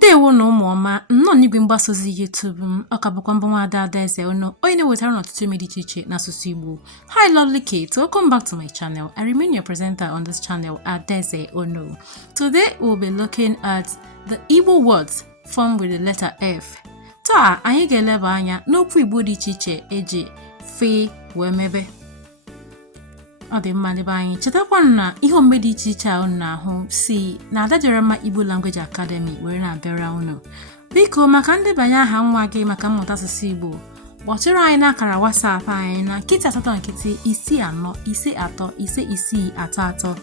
Ndewo na ụmụọma nnọọ n'igwe mgbasa ozi YouTube m ọkabụkwa mbụ nwaada Adaeze Ono onye na-ewetara n'ọtụtụ ime dị iche iche n'asụsụ Igbo. Hi lovely kids, welcome back to my channel. I remain your presenter on this channel, Adaeze Ono. Today we'll be looking at the Igbo words formed with the letter F. Taa anyị ga-eleba anya n'okwu Igbo dị iche iche eji fe wee mebe. Ọ dị mma n'ebe anyị chetakwa na ihe omume dị iche iche ahụ na-ahụ si na Ada Jerema Igbo Language Academy were na-abịara unu. Biko maka ndebanye aha nwa gị maka mmụta asụsụ Igbo, kpọtụrụ anyị n'akara WhatsApp anyị na nkịtị asatọ nkịtị 54535633.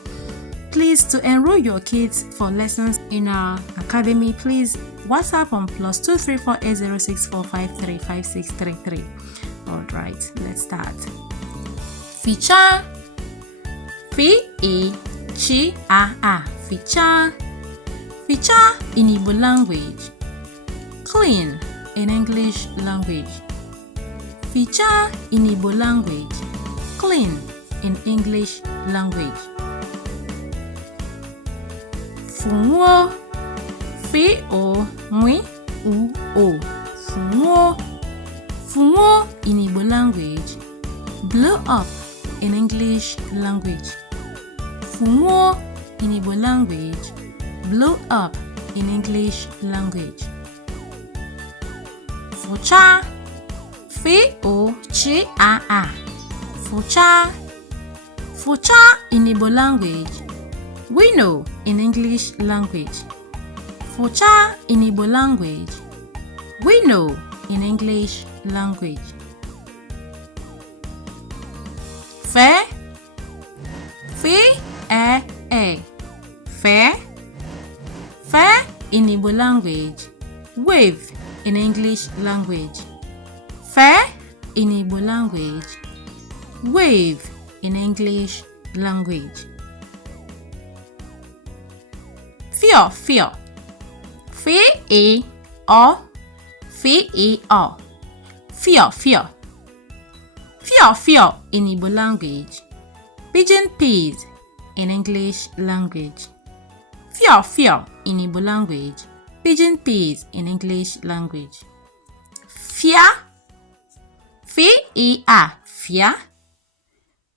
Please, to enroll your kids for lessons in our academy, please WhatsApp on +2348064535633. Alright, let's start. Ficha. F-E-C-H-A. Ficha. Ficha in Igbo language. Clean in English language. Ficha in Igbo language. Clean in English language. Funwo. F-O-N-W-O. Funwo. Funwo in Igbo language. Blow up in English language. Funwo in Igbo language. Blow up in English language. Fucha. F-O-C-H-A. Fucha. Fucha in Igbo language. Winnow in English language. Fucha in Igbo language. Winnow in English language. Fe. F-E-E. Fe. Fe in Igbo language. Wave in English language. Fe in Igbo language. Wave in English language. Fear, fear. F-E-O. F-E-O. Fear, fear. Fear, fear in Igbo language. Pigeon peas in English language. Fear, fear in Igbo language. Pigeon peas in English language. Fear. F-E-A. Fear.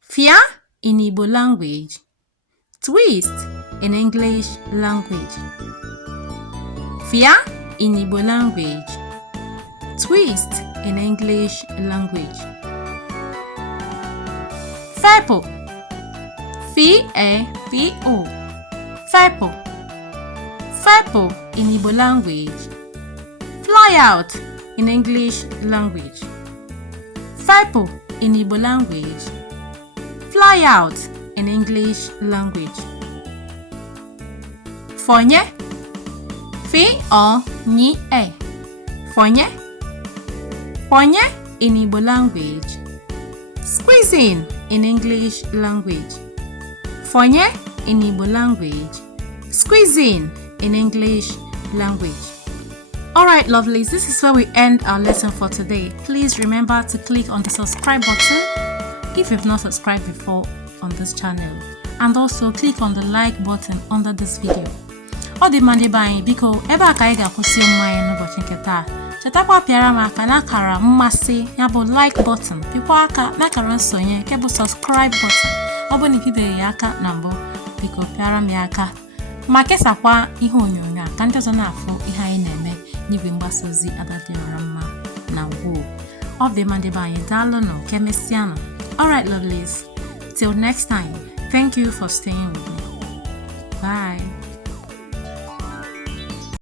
Fear in Igbo language. Twist in English language. Fear in Igbo language. Twist in English language. Fepo. F-E-P-O. Fepo. Fepo in Igbo language. Fly out in English language. Fepo in Igbo language. Fly out in English language. Fonye. F-O-N-Y-E. Fonye. Fonye in Igbo language. Squeezing in English language. Fonye in Igbo language. Squeezing in English language. Alright lovelies, this is where we end our lesson for today. Please remember to click on the subscribe button if you've not subscribed before on this channel, and also click on the like button under this video. Ọ dị mma n'ebe anyị, biko ebe a ka anyị ga-akwụsị ụmụ anyị n'ụbọchị nke taa. Chetakwa pịara m aka n'akara mmasị ya bụ like button, pịkwa aka n'akara nsonye nke bụ subscribe button. Ọ bụ na ipibeghị ya aka na mbụ, biko pịara m ya aka ma kesakwa ihe onyonyo ka ndị ọzọ na-afụ ihe anyị na-eme n'igwe mgbasa ozi Ada Jerema na Igbo. Ọ dị mma n'ebe anyị, daalụnụ, ka emesịanụ. Alright lovelies, till next time, thank you for staying with me. Bye.